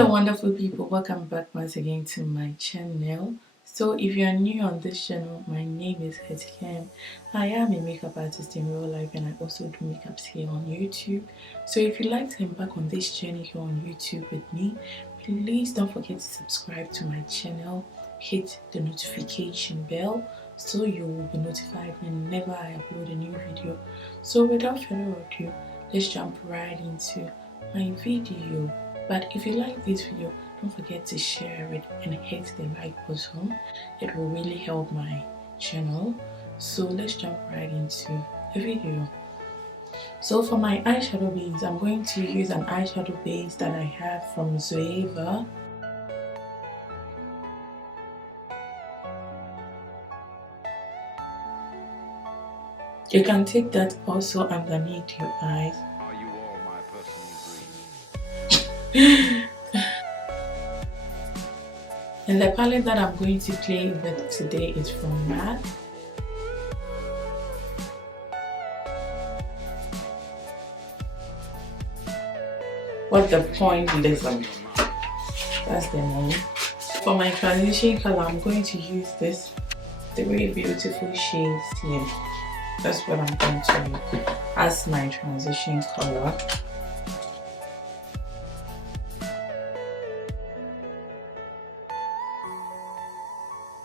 Hello wonderful people, welcome back once again to my channel. So if you're new on this channel, my name is GHANAIAN. I am a makeup artist in real life and I also do makeups here on YouTube. So if you'd like to embark on this journey here on YouTube with me, please don't forget to subscribe to my channel, hit the notification bell so you will be notified whenever I upload a new video. So without further ado, let's jump right into my video. But if you like this video, don't forget to share it and hit the like button. It will really help my channel. So let's jump right into the video. So for my eyeshadow base, I'm going to use an eyeshadow base that I have from Zoeva. You can take that also underneath your eyes. Are you all my personal dreams? And the palette that I'm going to play with today is from MAC. What the point listen? That's the name. For my transition color, I'm going to use this 3 beautiful shades here. That's what I'm going to use as my transition color.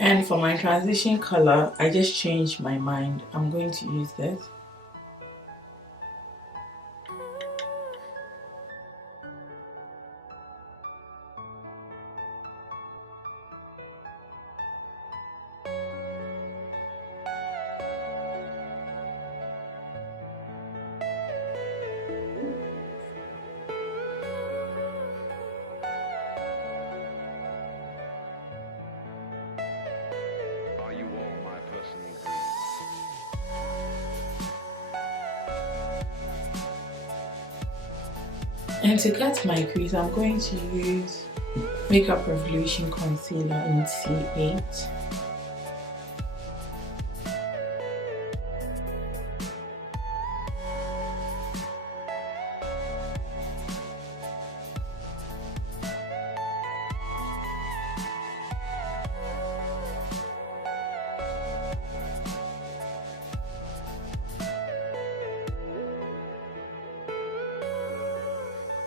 And for my transition color, I just changed my mind. I'm going to use this. And to cut my crease, I'm going to use Makeup Revolution Concealer in C8.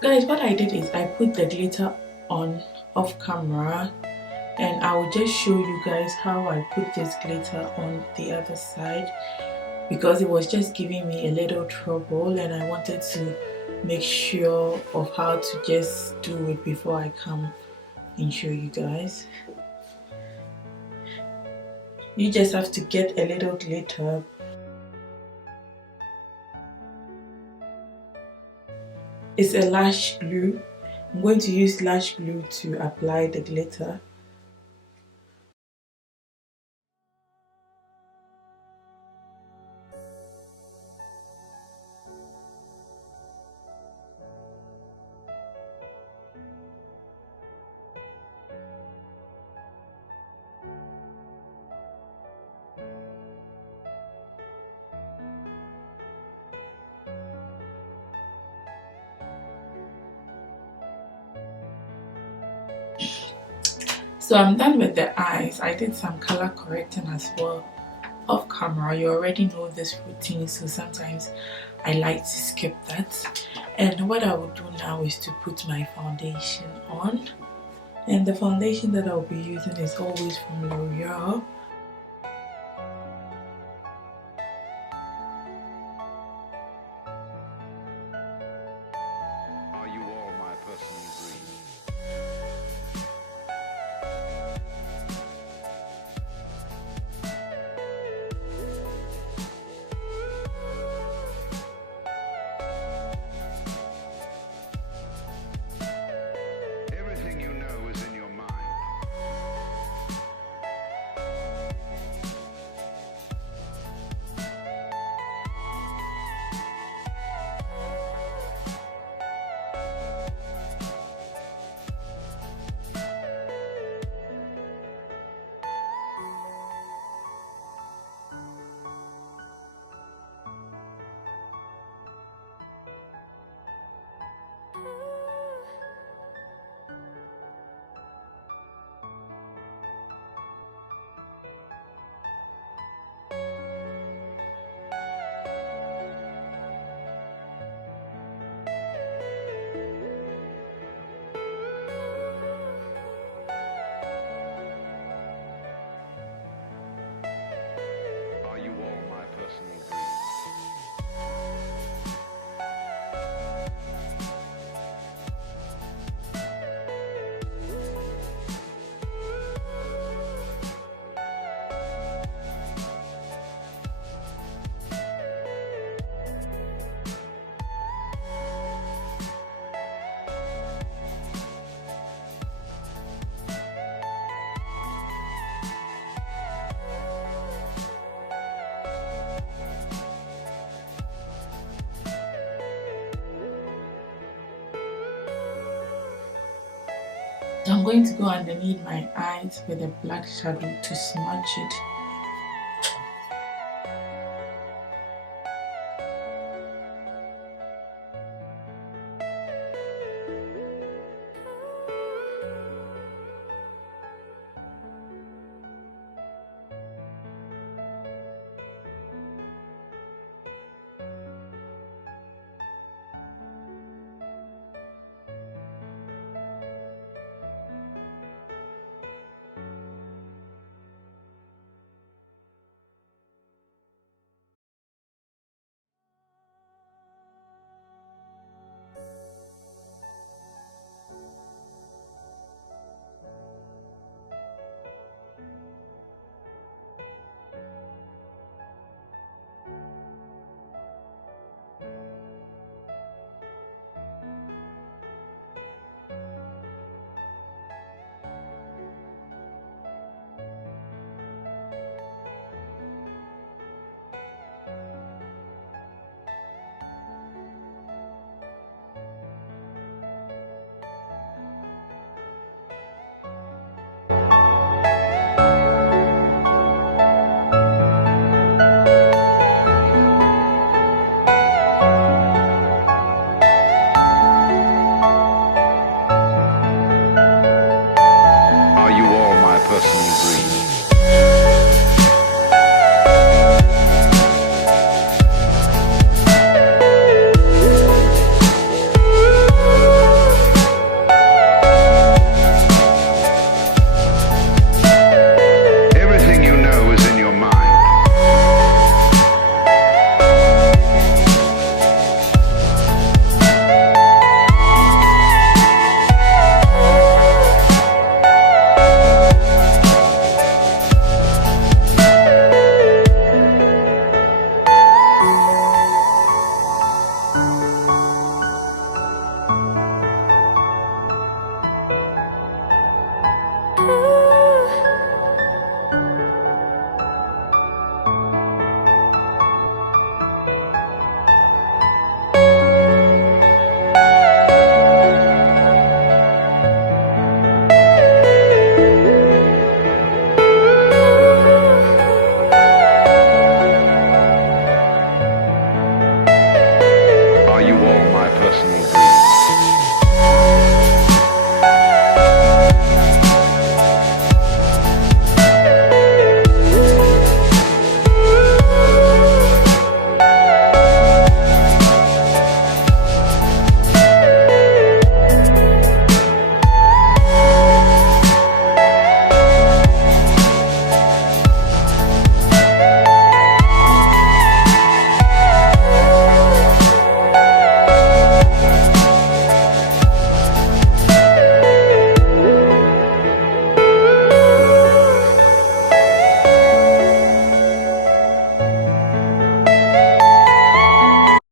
Guys, what I did is I put the glitter on off camera and I will just show you guys how I put this glitter on the other side because it was just giving me a little trouble and I wanted to make sure of how to just do it before I come and show you guys. You just have to get a little glitter. It's a lash glue. I'm going to use lash glue to apply the glitter. So I'm done with the eyes. I did some color correcting as well off camera. You already know this routine, so sometimes I like to skip that. And what I will do now is to put my foundation on. And the foundation that I'll be using is always from L'Oreal. Are you all my personal dreams? Everything you know is in your mind. I'm going to go underneath my eyes with a black shadow to smudge it. Are you all my personal dream?